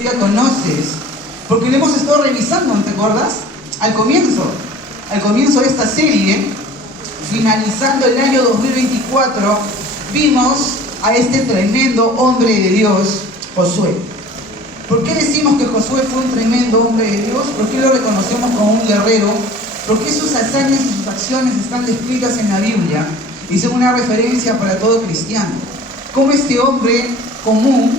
tú ya conoces, porque lo hemos estado revisando, ¿no te acuerdas? Al comienzo de esta serie, finalizando el año 2024, vimos a este tremendo hombre de Dios, Josué. ¿Por qué decimos que Josué fue un tremendo hombre de Dios? ¿Por qué lo reconocemos como un guerrero? Porque sus hazañas y sus acciones están descritas en la Biblia y son una referencia para todo cristiano. Como este hombre común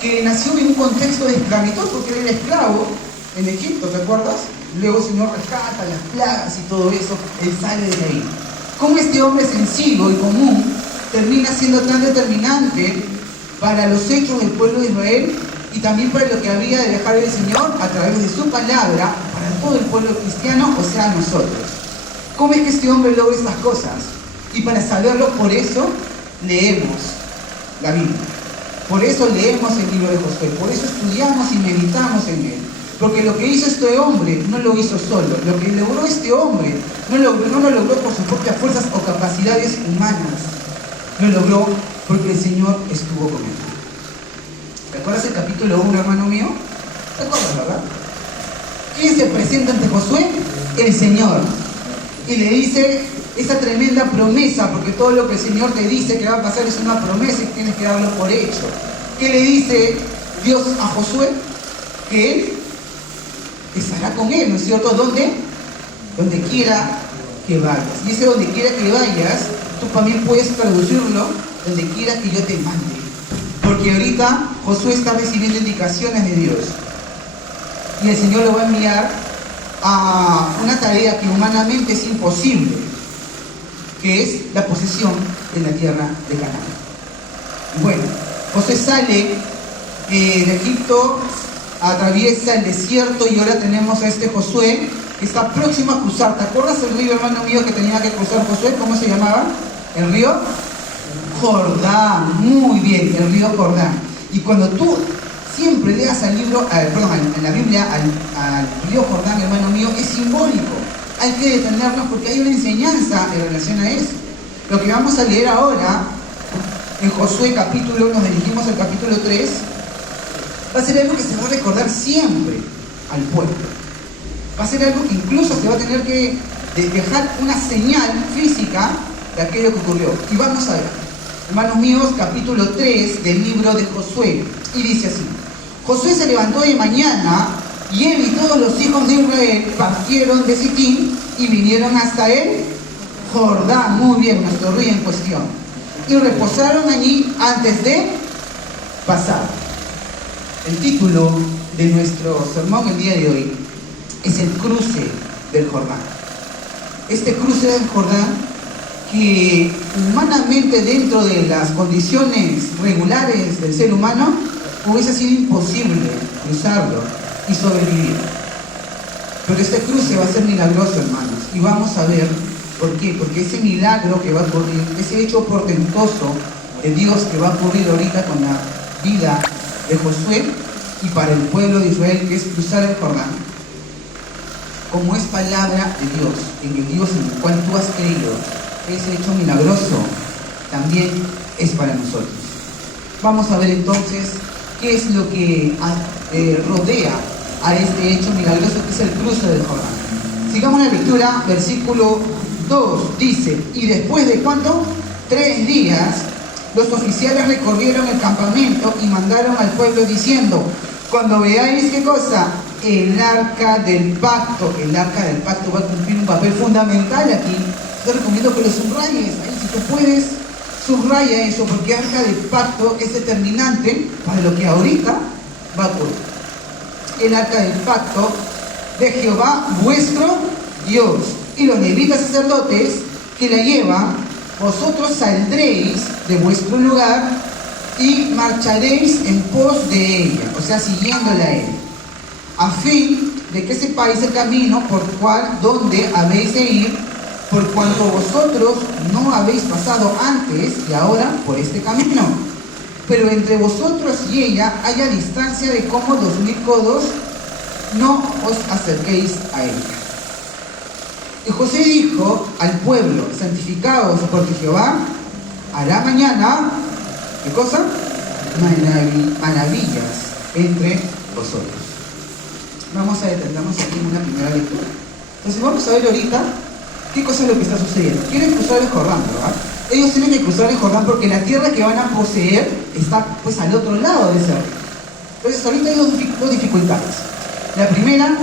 que nació en un contexto de esclavitud, porque él era esclavo en Egipto, ¿te acuerdas? Luego el Señor rescata las plagas y todo eso, él sale de ahí. Como este hombre sencillo y común termina siendo tan determinante para los hechos del pueblo de Israel y también para lo que había de dejar el Señor a través de su palabra para todo el pueblo cristiano, o sea, nosotros. ¿Cómo es que este hombre logra estas cosas? Y para saberlo, por eso leemos la Biblia. Por eso leemos el libro de Josué. Por eso estudiamos y meditamos en él. Porque lo que hizo este hombre no lo hizo solo. Lo que logró este hombre no lo logró por sus propias fuerzas o capacidades humanas. Lo logró porque el Señor estuvo con él. ¿Te acuerdas el capítulo 1, hermano mío? ¿Te acuerdas, verdad? ¿Quién se presenta ante Josué? El Señor. Y le dice esa tremenda promesa, porque todo lo que el Señor te dice que va a pasar es una promesa y tienes que darlo por hecho. ¿Qué le dice Dios a Josué? Que Él estará con él, ¿no es cierto? ¿Dónde? Donde quiera que vayas. Y ese donde quiera que vayas, tú también puedes traducirlo, donde quiera que yo te mande. Porque ahorita Josué está recibiendo indicaciones de Dios. Y el Señor lo va a enviar a una tarea que humanamente es imposible, que es la posesión de la tierra de Canaán. Bueno, Josué sale de Egipto, atraviesa el desierto y ahora tenemos a este Josué que está próximo a cruzar. ¿Te acuerdas el río, hermano mío, que tenía que cruzar Josué? ¿Cómo se llamaba? El río Jordán. Muy bien, el río Jordán. Y cuando tú siempre leas en la Biblia al río Jordán, hermano mío, es simbólico. Hay que detenernos porque hay una enseñanza en relación a eso. Lo que vamos a leer ahora en Josué nos dirigimos al capítulo 3, va a ser algo que se va a recordar siempre al pueblo. Va a ser algo que incluso se va a tener que dejar una señal física de aquello que ocurrió. Y vamos a ver, hermanos míos, capítulo 3 del libro de Josué. Y dice así: Josué se levantó de mañana y él y todos los hijos de Israel partieron de Sitín y vinieron hasta el Jordán. Muy bien, nuestro río en cuestión. Y reposaron allí antes de pasar. El título de nuestro sermón el día de hoy es el cruce del Jordán. Este cruce del Jordán que humanamente, dentro de las condiciones regulares del ser humano, hubiese sido imposible cruzarlo y sobrevivir. Pero este cruce va a ser milagroso, hermanos, y vamos a ver por qué. Porque ese milagro que va a ocurrir, ese hecho portentoso de Dios que va a ocurrir ahorita con la vida de Josué y para el pueblo de Israel, que es cruzar el Jordán, como es palabra de Dios, en el Dios en el cual tú has creído, ese hecho milagroso también es para nosotros. Vamos a ver entonces qué es lo que rodea a este hecho milagroso, que es el cruce del Jordán. Sigamos la lectura, versículo 2 dice: y después de ¿cuánto? 3 días, los oficiales recorrieron el campamento y mandaron al pueblo diciendo: cuando veáis ¿qué cosa? El arca del pacto. El arca del pacto va a cumplir un papel fundamental aquí. Te recomiendo que lo subrayes ahí, si tú puedes, subraya eso, porque arca del pacto es determinante para lo que ahorita va a ocurrir. El arca del pacto de Jehová vuestro Dios, y los levitas sacerdotes que la llevan, vosotros saldréis de vuestro lugar y marcharéis en pos de ella, o sea, siguiéndola a él, a fin de que sepáis el camino por donde habéis de ir, por cuanto vosotros no habéis pasado antes y ahora por este camino. Pero entre vosotros y ella haya distancia de como 2000 codos, no os acerquéis a ella. Y José dijo al pueblo: santificaos, porque Jehová hará mañana, ¿qué cosa? Maravillas entre vosotros. Vamos a detenernos aquí en una primera lectura. Entonces vamos a ver ahorita qué cosa es lo que está sucediendo. Quieren cruzar el Jordán, ¿verdad? Ellos tienen que cruzar el Jordán porque la tierra que van a poseer está pues al otro lado de ese río. Entonces ahorita hay dos dificultades. La primera,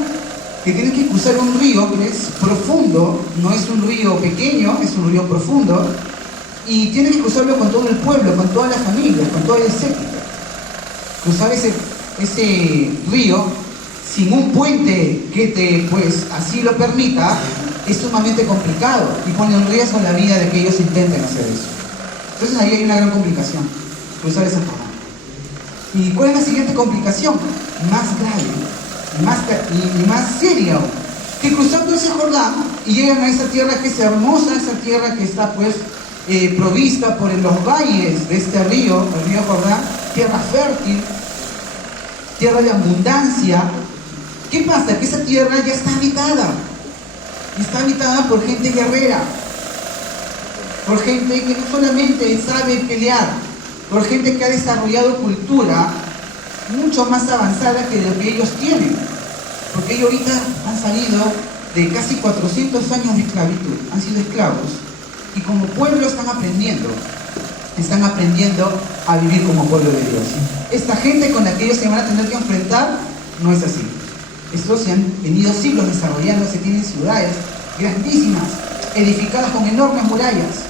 que tienen que cruzar un río que es profundo, no es un río pequeño, es un río profundo, y tienen que cruzarlo con todo el pueblo, con todas las familias, con todo el séquito. Cruzar ese río sin un puente que pues así lo permita es sumamente complicado y pone en riesgo la vida de que ellos intenten hacer eso. Entonces ahí hay una gran complicación, cruzar esa zona. ¿Y cuál es la siguiente complicación? Más grave y más seria aún. Que cruzando ese Jordán y llegan a esa tierra que es hermosa, esa tierra que está pues provista por los valles de este río, el río Jordán, tierra fértil, tierra de abundancia. ¿Qué pasa? Que esa tierra ya está habitada. Está habitada por gente guerrera, por gente que no solamente sabe pelear, por gente que ha desarrollado cultura mucho más avanzada que lo que ellos tienen. Porque ellos ahorita han salido de casi 400 años de esclavitud, han sido esclavos. Y como pueblo están aprendiendo a vivir como pueblo de Dios. Esta gente con la que ellos se van a tener que enfrentar no es así. Estos se han venido siglos desarrollando, se tienen ciudades grandísimas, edificadas con enormes murallas.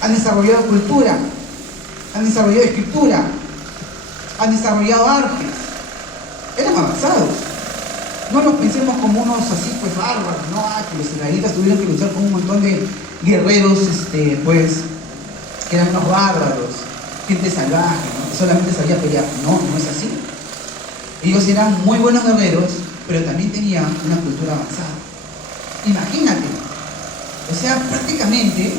Han desarrollado cultura, han desarrollado escritura, han desarrollado artes. Eran avanzados. No los pensemos como unos así pues bárbaros, ¿no? Que los israelitas tuvieron que luchar con un montón de guerreros, pues, que eran unos bárbaros, gente salvaje, ¿no? Que solamente sabía pelear. No, no es así. Ellos eran muy buenos guerreros, pero también tenían una cultura avanzada. Imagínate, o sea, prácticamente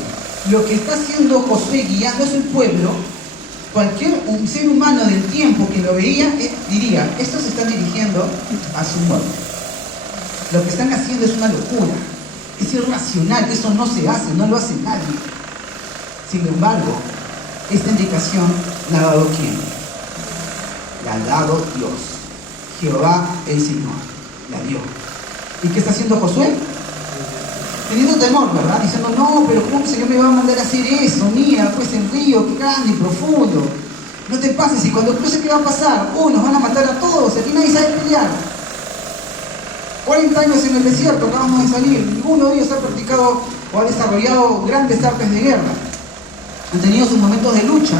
lo que está haciendo Josué guiando a su pueblo, un ser humano del tiempo que lo veía diría, estos se están dirigiendo a su muerte. Lo que están haciendo es una locura, es irracional, eso no se hace, no lo hace nadie. Sin embargo, esta indicación la ha dado ¿quién? La ha dado Dios. Jehová el Señor la dio. ¿Y qué está haciendo Josué? Teniendo temor, ¿verdad? Diciendo, no, pero ¿cómo el Señor me va a mandar a hacer eso? Mira, pues el río, qué grande y profundo. No te pases, y cuando cruce, ¿qué va a pasar? Nos van a matar a todos, aquí nadie sabe pelear. 40 años en el desierto, acabamos de salir. Ninguno de ellos ha practicado o ha desarrollado grandes artes de guerra. Han tenido sus momentos de lucha,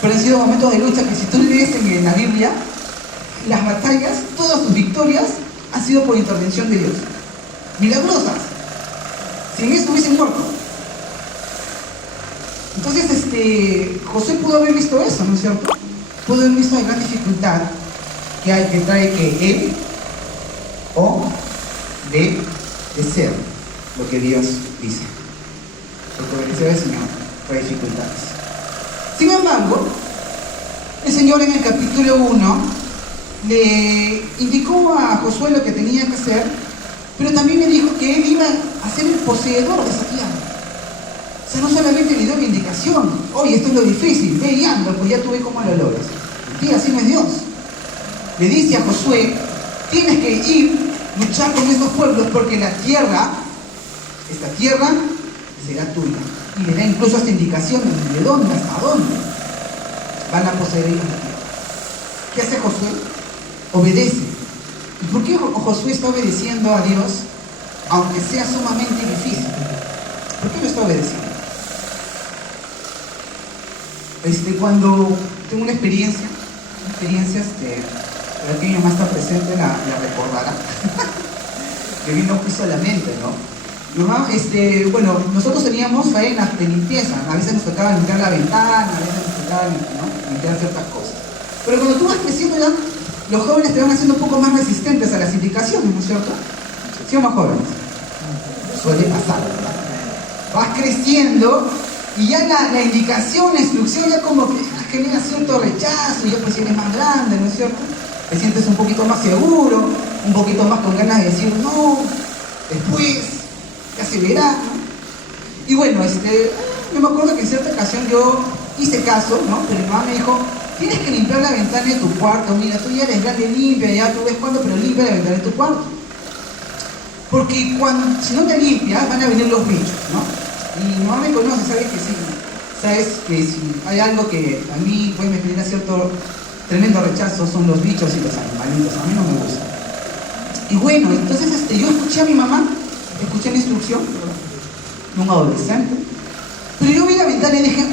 pero han sido momentos de lucha que si tú lees en la Biblia, las batallas, todas sus victorias han sido por intervención de Dios. Milagrosas. Sin eso hubiesen muerto. Entonces, José pudo haber visto eso, ¿no es cierto? Pudo haber visto la gran dificultad que trae que él de ser lo que Dios dice. Porque obedecer al Señor trae dificultades. Sin embargo, el Señor en el capítulo 1 le indicó a Josué lo que tenía que hacer, pero también le dijo que él iba a ser el poseedor de esa tierra. O sea, no solamente le dio la indicación, oye, esto es lo difícil, ve y anda, pues ya tú ves cómo lo logras. Y así no es Dios. Le dice a Josué, tienes que ir, luchar con estos pueblos, porque esta tierra será tuya. Y le da incluso esta indicación de dónde, hasta dónde van a poseer ellos la tierra. ¿Qué hace Josué? Obedece. ¿Y por qué Josué está obedeciendo a Dios, aunque sea sumamente difícil? ¿Por qué lo está obedeciendo? Cuando tengo una experiencia, la que mi mamá está presente la recordará, que vino justo a la mente, ¿no? Mi mamá, nosotros teníamos faenas de limpieza, a veces nos tocaba limpiar la ventana, a veces nos tocaba, ¿no?, limpiar ciertas cosas. Pero cuando tú vas creciendo ya, los jóvenes te van haciendo un poco más resistentes a las indicaciones, ¿no es cierto? ¿Sí o más jóvenes? Suele pasar, ¿verdad? Vas creciendo y ya la indicación, la instrucción ya como que genera cierto rechazo, y ya pues eres más grande, ¿no es cierto? Te sientes un poquito más seguro, un poquito más con ganas de decir no, después, ya se verá, ¿no? Y bueno, yo me acuerdo que en cierta ocasión yo hice caso, ¿no? Pero mi mamá me dijo, tienes que limpiar la ventana de tu cuarto. Mira, tú ya eres grande, limpia, ya tú ves cuándo, pero limpia la ventana de tu cuarto. Porque si no te limpias, van a venir los bichos, ¿no? Y mi mamá me conoce, sabe que sí. Sabes que si hay algo que a mí pues, me genera cierto tremendo rechazo, son los bichos y los animalitos. A mí no me gusta. Y bueno, entonces yo escuché a mi mamá, escuché la instrucción de un adolescente, pero yo vi la ventana y dije,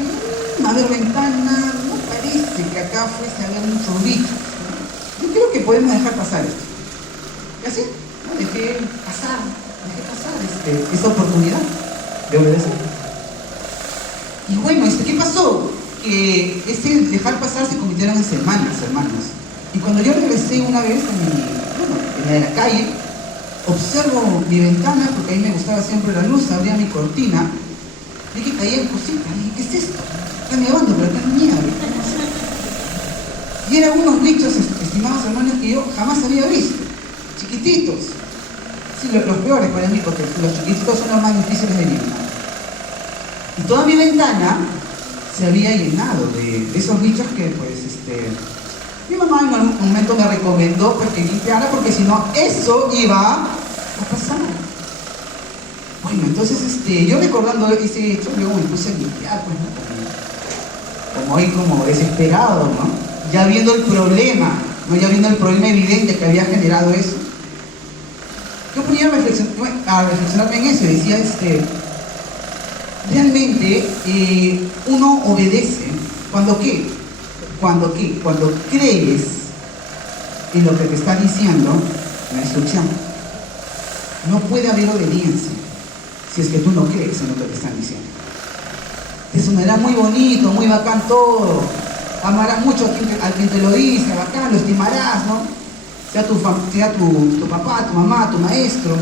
a ver, ventana, no parece que acá fuese a haber muchos bichos. Yo creo que podemos dejar pasar esto. Y así, ¿no? Dejé pasar esa oportunidad de obedecer. Y bueno, ¿qué pasó? Que dejar pasar se convirtieron en semanas, hermanos. Y cuando yo regresé una vez en la calle, observo mi ventana, porque ahí me gustaba siempre la luz, abría mi cortina, vi que caían cositas. Y dije, ¿qué es esto? Está nevando, pero acá es nieve. Y eran unos bichos, estimados hermanos, que yo jamás había visto. Chiquititos. Sí, los peores para mí, porque los chiquititos son los más difíciles de eliminar. Y toda mi ventana se había llenado de esos bichos que, pues, mi mamá en algún momento me recomendó pues, que limpiara, porque si no, eso iba a pasar. Bueno, entonces, yo recordando ese hecho, luego me puse a limpiar, pues, ¿no? Como ahí, como desesperado, ¿no? Ya viendo el problema, ¿no? Ya viendo el problema evidente que había generado eso. Yo ponía a reflexionarme en eso y decía, realmente uno obedece cuando ¿qué? Cuando crees en lo que te está diciendo la instrucción. No puede haber obediencia si es que tú no crees en lo que te están diciendo. Te sonará muy bonito, muy bacán todo. Amarás mucho a quien te lo dice, bacán, lo estimarás, ¿no? Sea tu papá, tu mamá, tu maestro.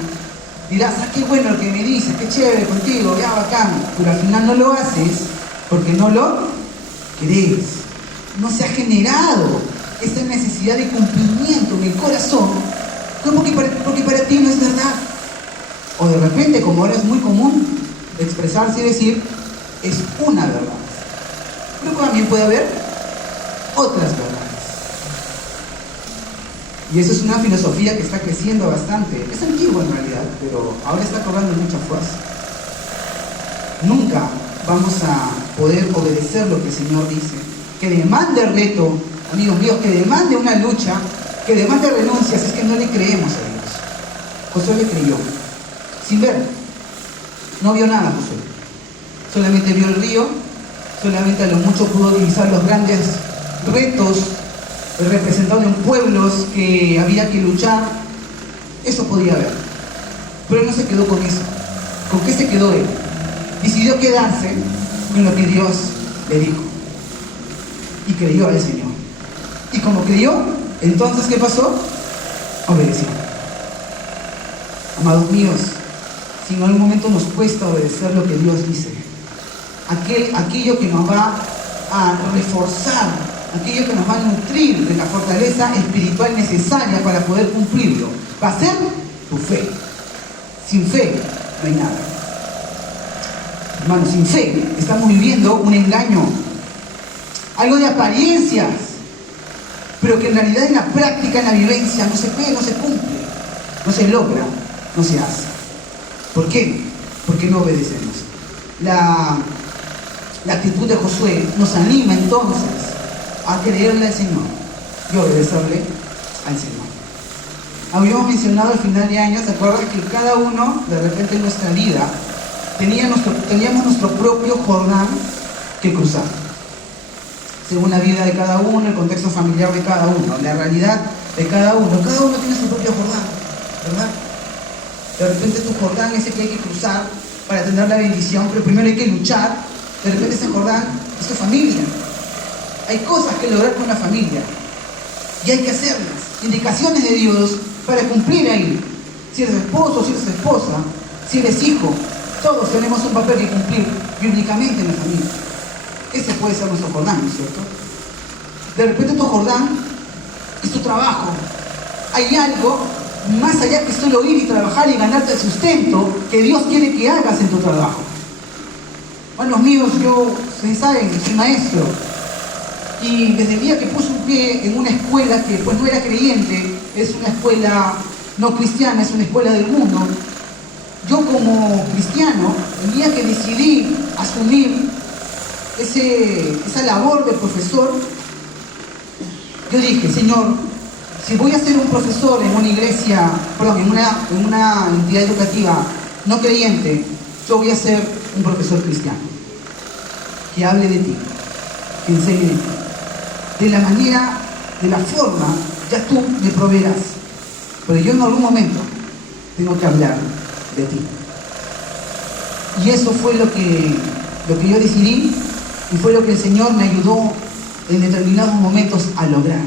Dirás, qué bueno lo que me dices, qué chévere contigo, ya bacán. Pero al final no lo haces porque no lo crees. No se ha generado esa necesidad de cumplimiento en el corazón, no porque para ti no es verdad. O de repente, como ahora es muy común expresarse y decir, es una verdad. Pero también puede haber otras verdades. Y eso es una filosofía que está creciendo bastante. Es antigua en realidad, pero ahora está cobrando mucha fuerza. Nunca vamos a poder obedecer lo que el Señor dice. Que demande reto, amigos míos, que demande una lucha, que demande renuncias, es que no le creemos a Dios. Josué le creyó, sin ver. No vio nada Josué. Solamente vio el río, solamente a lo mucho pudo divisar los grandes retos representados en pueblos que había que luchar. Eso podía ver. Pero él no se quedó con eso. ¿Con qué se quedó él? Decidió quedarse con lo que Dios le dijo. Y creyó al Señor. Y como creyó, entonces ¿qué pasó? Obedeció. Amados míos, si en algún momento nos cuesta obedecer lo que Dios dice, aquello que nos va a reforzar, aquello que nos va a nutrir de la fortaleza espiritual necesaria para poder cumplirlo, va a ser tu fe. Sin fe no hay nada. Hermanos, sin fe estamos viviendo un engaño, algo de apariencias, pero que en realidad en la práctica, en la vivencia, no se ve, no se cumple, no se logra, no se hace. ¿Por qué? Porque no obedecemos. La actitud de Josué nos anima entonces a creerle al Señor y obedecerle al Señor. Habíamos mencionado al final de año, ¿se acuerdan? Que cada uno, de repente en nuestra vida, teníamos nuestro propio Jordán que cruzar. Según la vida de cada uno, el contexto familiar de cada uno, la realidad de cada uno tiene su propio Jordán, ¿verdad? De repente tu Jordán es el que hay que cruzar para tener la bendición, pero primero hay que luchar. De repente ese Jordán es tu familia. Hay cosas que lograr con la familia y hay que hacerlas. Indicaciones de Dios para cumplir ahí. Si eres esposo, si eres esposa, si eres hijo, todos tenemos un papel que cumplir bíblicamente en la familia. Ese puede ser nuestro Jordán, ¿no es cierto? De repente tu Jordán es tu trabajo. Hay algo más allá que solo ir y trabajar y ganarte el sustento que Dios quiere que hagas en tu trabajo. Hermanos míos, ustedes saben, soy maestro. Y desde el día que puso un pie en una escuela que pues no era creyente, es una escuela no cristiana, es una escuela del mundo, yo como cristiano, el día que decidí asumir esa labor de profesor, yo dije, Señor, si voy a ser un profesor en una iglesia, perdón, en una entidad educativa no creyente, yo voy a ser un profesor cristiano, que hable de ti, que enseñe de ti. De la manera, de la forma, ya tú me proveerás. Pero yo en algún momento tengo que hablar de ti. Y eso fue lo que yo decidí y fue lo que el Señor me ayudó en determinados momentos a lograr.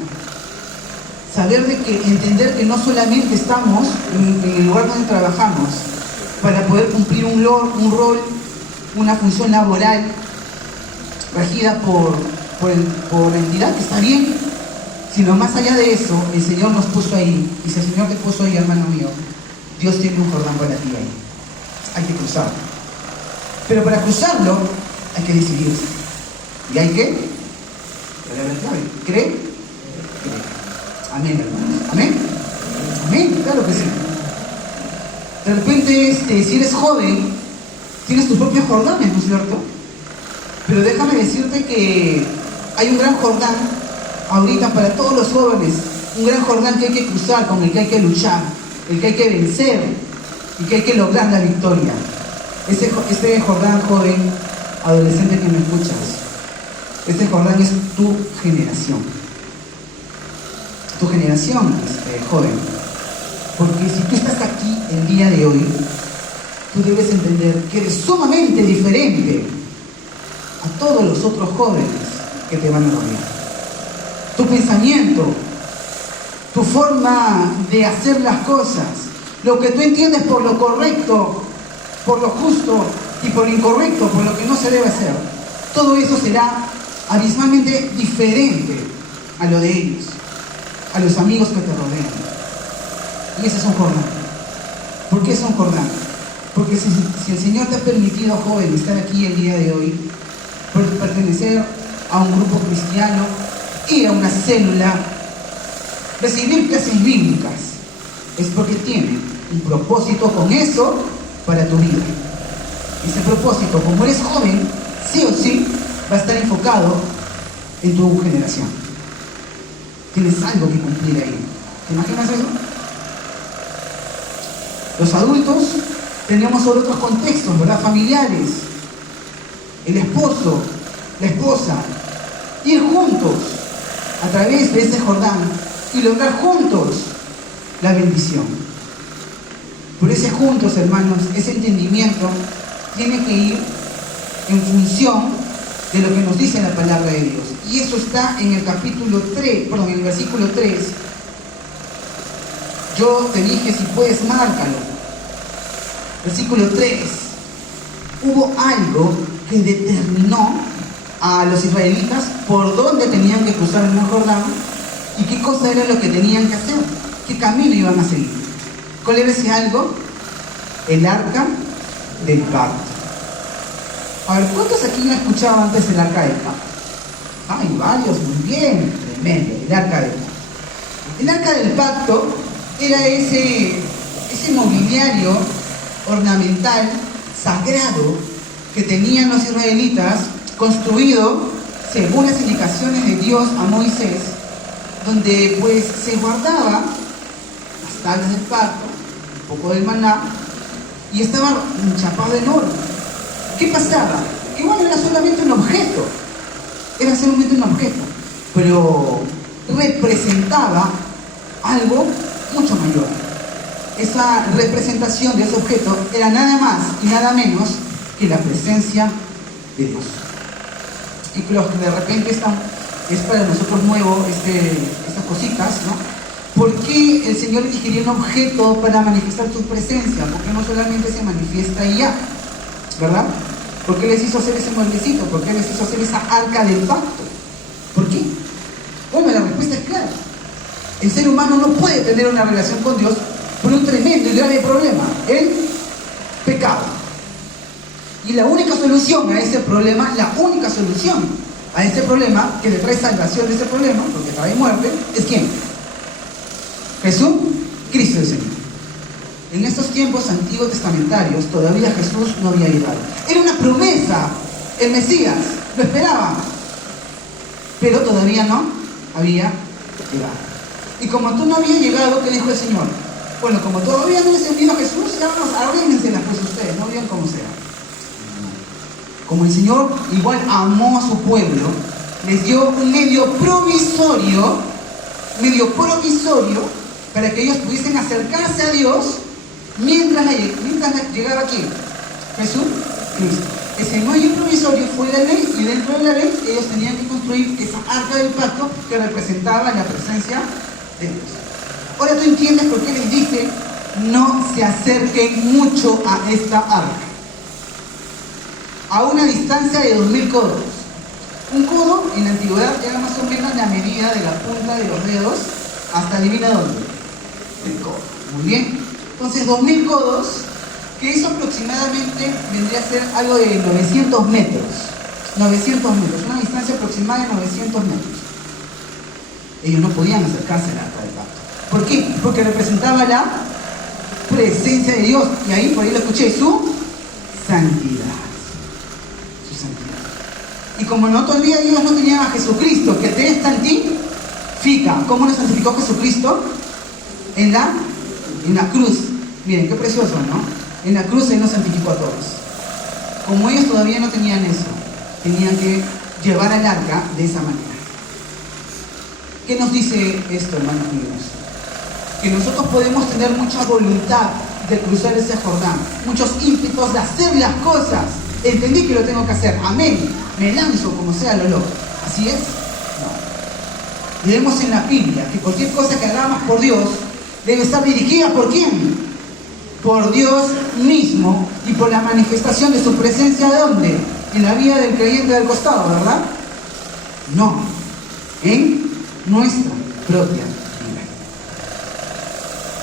Saber entender que no solamente estamos en el lugar donde trabajamos para poder cumplir un rol, una función laboral regida por entidad, que está bien, sino más allá de eso, el Señor nos puso ahí. Y si el Señor te puso ahí, hermano mío, Dios tiene un Jordán para ti ahí. Hay que cruzarlo. Pero para cruzarlo hay que decidirse. ¿Y hay que? ¿Cree? Amén, hermanos. ¿Amén? Amén, claro que sí. De repente, si eres joven, tienes tus propios Jordanes, ¿no es cierto? Pero déjame decirte que hay un gran Jordán ahorita para todos los jóvenes, un gran Jordán que hay que cruzar, con el que hay que luchar, el que hay que vencer y que hay que lograr la victoria. Ese Jordán, joven, adolescente que me escuchas, este Jordán es tu generación. Tu generación, joven. Porque si tú estás aquí el día de hoy, tú debes entender que eres sumamente diferente a todos los otros jóvenes que te van a rodear. Tu pensamiento, tu forma de hacer las cosas, lo que tú entiendes por lo correcto, por lo justo y por lo incorrecto, por lo que no se debe hacer, todo eso será abismalmente diferente a lo de ellos, a los amigos que te rodean. Y ese es un Jordán. ¿Por qué es un Jordán? Porque si el Señor te ha permitido, joven, estar aquí el día de hoy, por pertenecer a un grupo cristiano, ir a una célula, recibir clases bíblicas, es porque tiene un propósito con eso para tu vida. Ese propósito, como eres joven, sí o sí va a estar enfocado en tu generación. Tienes algo que cumplir ahí. ¿Te imaginas eso? Los adultos tenemos otros contextos, ¿verdad? Familiares, el esposo, la esposa, ir juntos a través de ese Jordán y lograr juntos la bendición. Por ese juntos, hermanos, ese entendimiento tiene que ir en función de lo que nos dice la palabra de Dios. Y eso está en el en el versículo 3. Yo te dije, si puedes, márcalo. Versículo 3. Hubo algo que determinó a los israelitas por dónde tenían que cruzar el Jordán y qué cosa era lo que tenían que hacer, qué camino iban a seguir. ¿Cuál era ese algo? El arca del pacto. A ver, ¿cuántos aquí no escuchaban antes el arca del pacto? Hay varios, muy bien, tremendo, el arca del pacto. El arca del pacto era ese mobiliario ornamental, sagrado, que tenían los israelitas, construido según las indicaciones de Dios a Moisés, donde pues se guardaba las tablas del pacto, un poco del maná, y estaba enchapado en oro. ¿Qué pasaba? Que bueno, era solamente un objeto, pero representaba algo mucho mayor. Esa representación de ese objeto era nada más y nada menos que la presencia de Dios. Y que los que de repente es para nosotros nuevo estas cositas, ¿no? ¿Por qué el Señor quería un objeto para manifestar su presencia? Porque no solamente se manifiesta y ya, ¿verdad? ¿Por qué les hizo hacer ese mueblecito? ¿Por qué les hizo hacer esa arca del pacto? ¿Por qué? Bueno, la respuesta es clara. El ser humano no puede tener una relación con Dios por un tremendo y grave problema, el pecado. Y la única solución a ese problema, la única solución, a este problema, que le trae salvación de este problema, porque trae muerte, ¿es quién? Jesús, Cristo el Señor. En estos tiempos antiguos testamentarios todavía Jesús no había llegado. Era una promesa, el Mesías, lo esperaban, pero todavía no había llegado. Y como tú no habías llegado, ¿qué dijo el Señor? Bueno, como todavía no les envió a Jesús, ya vamos, arréglenselas pues ustedes, no vean cómo sea. Como el Señor igual amó a su pueblo, les dio un medio provisorio para que ellos pudiesen acercarse a Dios mientras llegaba aquí Jesús Cristo. Ese medio provisorio fue la ley, y dentro de la ley ellos tenían que construir esa arca del pacto que representaba la presencia de Dios. Ahora tú entiendes por qué les dice: no se acerquen mucho a esta arca. A una distancia de 2000 codos. Un codo en la antigüedad era más o menos la medida de la punta de los dedos hasta, adivina dónde, el codo. Muy bien. Entonces 2000 codos, que eso aproximadamente vendría a ser algo de 900 metros. 900 metros, una distancia aproximada de 900 metros. Ellos no podían acercarse al arca del pacto. ¿Por qué? Porque representaba la presencia de Dios. Y ahí, por ahí lo escuché, su santidad. Su santidad. Y como no todavía Dios no tenía a Jesucristo, que te santifica. ¿Cómo nos santificó Jesucristo? En la cruz. Miren, qué precioso, ¿no? En la cruz Él nos santificó a todos. Como ellos todavía no tenían eso, tenían que llevar al arca de esa manera. ¿Qué nos dice esto, hermanos míos? Que nosotros podemos tener mucha voluntad de cruzar ese Jordán, muchos ímpetus de hacer las cosas. Entendí que lo tengo que hacer, amén, me lanzo como sea lo loco. ¿Así es? No. Leemos en la Biblia que cualquier cosa que hagamos por Dios debe estar dirigida ¿por quién? Por Dios mismo y por la manifestación de su presencia. ¿De dónde? En la vida del creyente del costado, ¿verdad? No, en nuestra propia vida.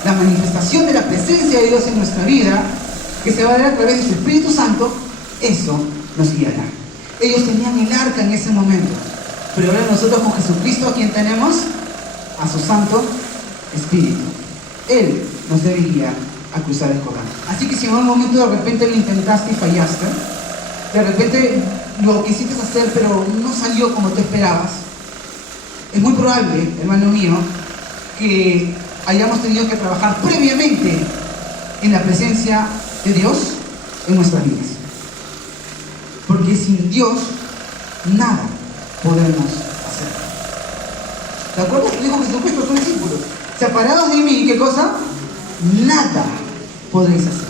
La manifestación de la presencia de Dios en nuestra vida, que se va a dar a través de su Espíritu Santo, eso nos guiará. Ellos tenían el arca en ese momento, pero ahora nosotros con Jesucristo, ¿a quién tenemos? A su Santo Espíritu. Él nos debe guiar a cruzar el Jordán. Así que si en un momento de repente lo intentaste y fallaste, de repente lo quisiste hacer pero no salió como tú esperabas, es muy probable, hermano mío, que hayamos tenido que trabajar previamente en la presencia de Dios en nuestras vidas. Porque sin Dios nada podemos hacer. ¿De acuerdo? Dijo Jesucristo a sus discípulos: separados de mí, ¿qué cosa? Nada podréis hacer.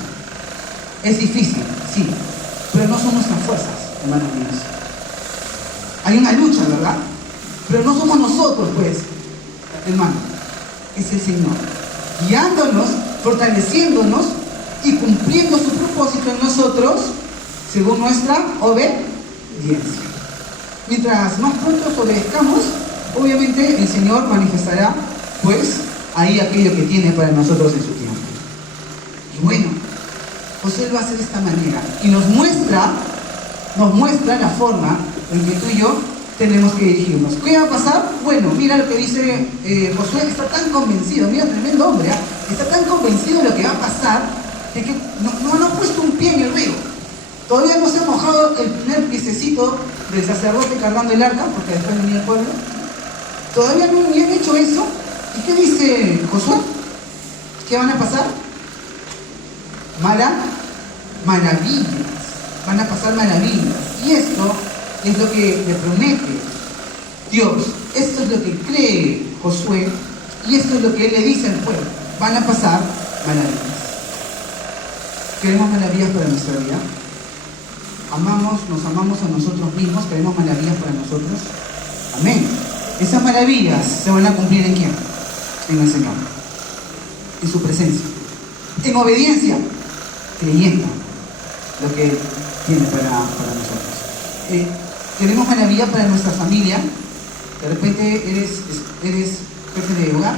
Es difícil, sí, pero no son nuestras fuerzas, hermanos míos. Hay una lucha, ¿verdad? Pero no somos nosotros, pues, hermano. Es el Señor, guiándonos, fortaleciéndonos y cumpliendo su propósito en nosotros, según nuestra obediencia. Mientras más pronto obedezcamos, obviamente el Señor manifestará, pues, ahí aquello que tiene para nosotros en su tiempo. Y bueno, José lo hace de esta manera y nos muestra la forma en que tú y yo tenemos que dirigirnos. ¿Qué va a pasar? Bueno, mira lo que dice Josué. Está tan convencido, mira, tremendo hombre, ¿eh? Está tan convencido de lo que va a pasar que no ha puesto un pie en el río. Todavía no se ha mojado el primer piececito del sacerdote cargando el arca, porque después venía el pueblo. Todavía no han hecho eso. ¿Y qué dice Josué? ¿Qué van a pasar? Maravillas. Van a pasar maravillas. Y esto es lo que le promete Dios. Esto es lo que cree Josué. Y esto es lo que él le dice al pueblo. Van a pasar maravillas. ¿Queremos maravillas para nuestra vida? Nos amamos a nosotros mismos. ¿Queremos maravillas para nosotros? Amén. Esas maravillas se van a cumplir ¿en quién? En el Señor, en su presencia, en obediencia, creyendo lo que Él tiene para nosotros. Queremos maravillas para nuestra familia. De repente eres jefe de hogar,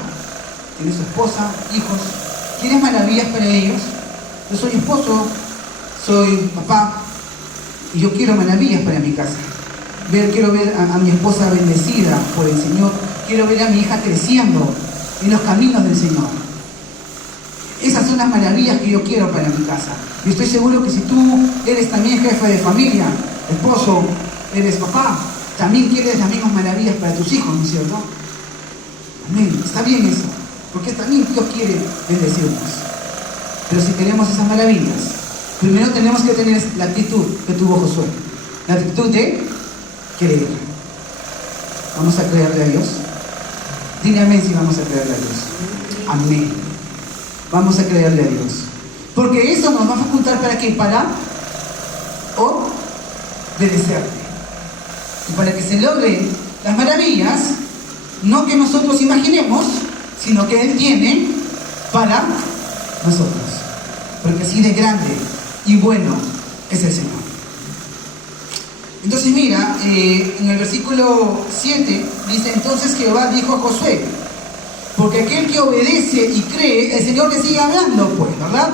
tienes tu esposa, hijos. ¿Quieres maravillas para ellos? Yo soy esposo, soy papá y yo quiero maravillas para mi casa. quiero ver a mi esposa bendecida por el Señor, quiero ver a mi hija creciendo en los caminos del Señor. Esas son las maravillas que yo quiero para mi casa. Y estoy seguro que si tú eres también jefe de familia, esposo, eres papá, también quieres las mismas maravillas para tus hijos, ¿no es cierto? Amén. Está bien eso, porque también Dios quiere bendecirnos. Pero si queremos esas maravillas, primero tenemos que tener la actitud que tuvo Josué. La actitud de creer. ¿Vamos a creerle a Dios? Dile amén si vamos a creerle a Dios. Amén. Vamos a creerle a Dios. Porque eso nos va a facultar ¿para qué? Para obedecerte. Y para que se logren las maravillas, no que nosotros imaginemos, sino que Él tiene para nosotros. Porque así de grande y bueno es el Señor. Entonces mira, en el versículo 7 dice: entonces Jehová dijo a Josué, porque aquel que obedece y cree, el Señor le sigue hablando, pues, ¿verdad?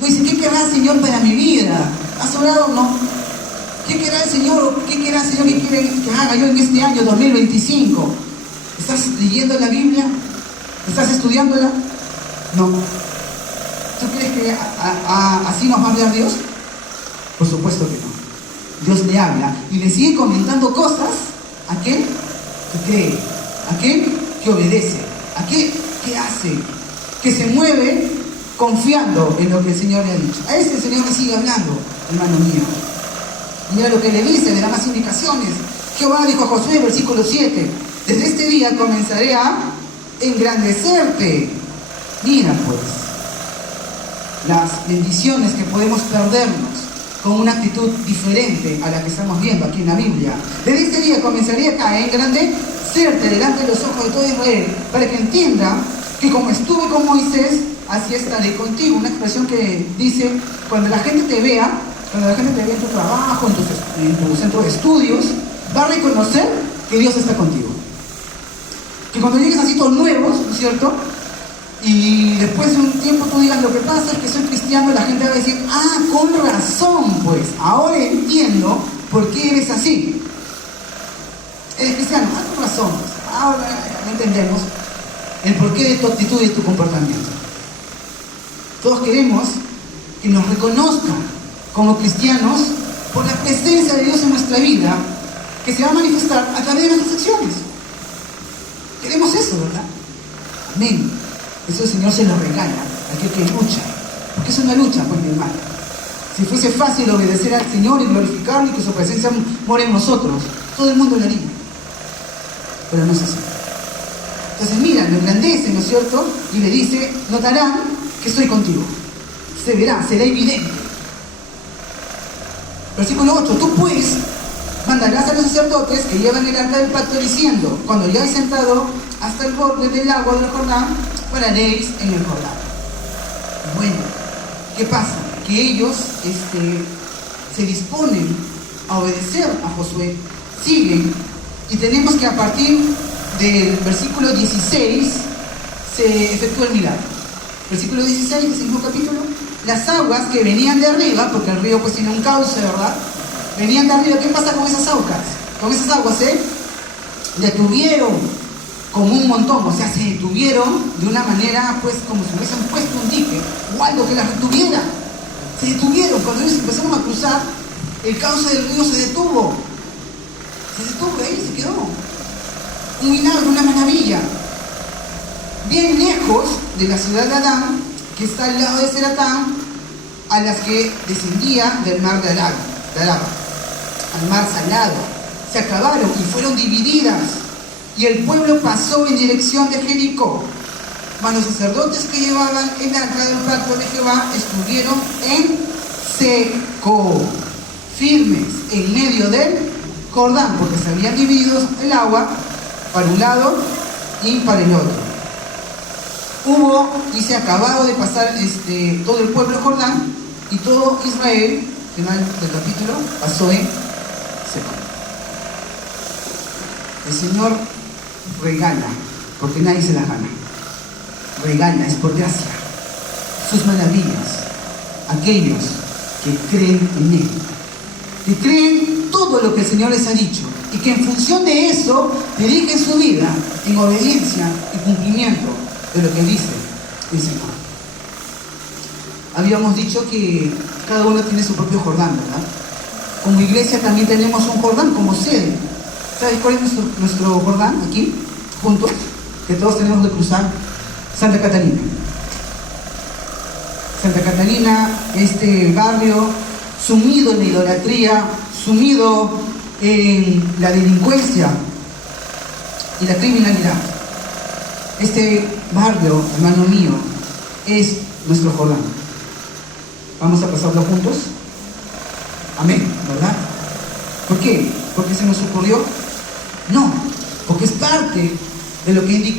No dice: ¿qué querrá el Señor para mi vida? ¿Has orado o no? ¿Qué querrá el Señor? ¿Qué querrá el Señor que quiere que haga yo en este año 2025? ¿Estás leyendo la Biblia? ¿Estás estudiándola? No. ¿Tú crees que así nos va a hablar Dios? Por supuesto que no. Dios le habla y le sigue comentando cosas a aquel que cree, a aquel que obedece, a aquel que hace, que se mueve confiando en lo que el Señor le ha dicho. A ese el Señor le sigue hablando, hermano mío. Mira lo que le dice, le da más indicaciones. Jehová dijo a Josué, versículo 7: desde este día comenzaré a engrandecerte. Mira pues, las bendiciones que podemos perdernos con una actitud diferente a la que estamos viendo aquí en la Biblia. Desde este día comenzaré a engrandecerte delante de los ojos de todo Israel, para que entienda que como estuve con Moisés, así estaré contigo. Una expresión que dice: cuando la gente te vea en tu trabajo, en tu centro de estudios, va a reconocer que Dios está contigo. Que cuando llegues a sitios nuevos, ¿no es cierto?, y después de un tiempo tú digas: lo que pasa es que soy cristiano, la gente va a decir: ah, con razón, pues, ahora entiendo por qué eres así. Eres cristiano, ah, con razón, pues, ahora entendemos el porqué de tu actitud y de tu comportamiento. Todos queremos que nos reconozcan como cristianos por la presencia de Dios en nuestra vida, que se va a manifestar a través de nuestras acciones. Queremos eso, ¿verdad? Amén. Eso el Señor se lo regala a aquel que lucha. Porque es una lucha, pues, mi hermano. Si fuese fácil obedecer al Señor y glorificarlo y que su presencia more en nosotros, todo el mundo lo haría. Pero no es así. Entonces, mira, lo engrandece, ¿no es cierto? Y le dice: notarán que estoy contigo. Se verá, será evidente. Versículo 8: tú pues mandarás a los sacerdotes que llevan el arca del pacto, diciendo: cuando ya hayáis sentado hasta el borde del agua del Jordán, pararéis en el Jordán. Bueno, ¿qué pasa? Que ellos se disponen a obedecer a Josué, siguen, y tenemos que a partir del versículo 16 se efectúa el milagro. Versículo 16 del mismo capítulo: las aguas que venían de arriba, porque el río pues tiene un cauce, ¿verdad? Venían de arriba. ¿Qué pasa con esas aguas? Con esas aguas se detuvieron como un montón, o sea, se detuvieron de una manera, pues, como si hubiesen puesto un dique o algo que las retuviera. Se detuvieron. Cuando ellos empezaron a cruzar, el cauce del río se detuvo. Se detuvo ahí, se quedó. Un milagro, una maravilla. Bien lejos de la ciudad de Adán, que está al lado de Zeratán, a las que descendía del mar de Araba, al mar salado. Se acabaron y fueron divididas. Y el pueblo pasó en dirección de Jericó. Mas los sacerdotes que llevaban el arca del pacto de Jehová estuvieron en seco, firmes en medio del Jordán, porque se habían dividido el agua para un lado y para el otro. Hubo, dice, acabado de pasar todo el pueblo Jordán, y todo Israel, final del capítulo, pasó en seco. El Señor regala, porque nadie se las gana. Regala, es por gracia, sus maravillas a aquellos que creen en Él, que creen todo lo que el Señor les ha dicho, y que en función de eso dediquen su vida en obediencia y cumplimiento de lo que dice el Señor. Habíamos dicho que cada uno tiene su propio Jordán, ¿verdad? Como iglesia también tenemos un Jordán como sede. ¿Sabes cuál es nuestro Jordán aquí? Juntos, que todos tenemos que cruzar. Santa Catalina. Santa Catalina, este barrio sumido en la idolatría, sumido en la delincuencia y la criminalidad. Este barrio, hermano mío, es nuestro Jordán. Vamos a pasarlo juntos. Amén, ¿verdad? ¿Por qué? ¿Porque se nos ocurrió? No, porque es parte de lo que indica